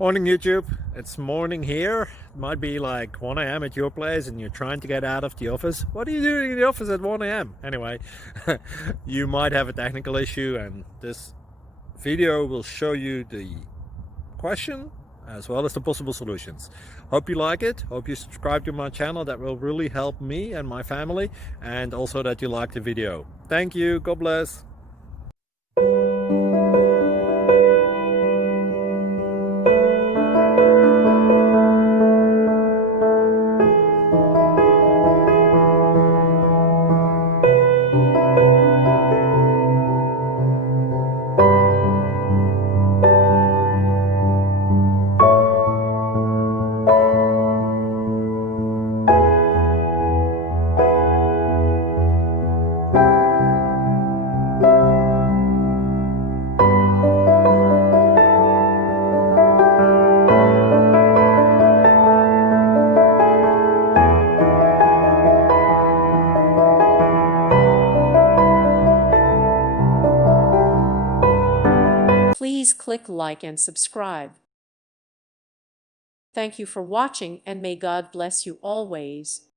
Morning YouTube, it's morning here. It might be like 1 a.m. at your place and you're trying to get out of the office. What are you doing in the office at 1 a.m.? Anyway, you might have a technical issue and this video will show you the question as well as the possible solutions. Hope you like it, hope you subscribe to my channel. That will really help me and my family, and also that you like the video. Thank you, God bless. Please click like and subscribe. Thank you for watching, and may God bless you always.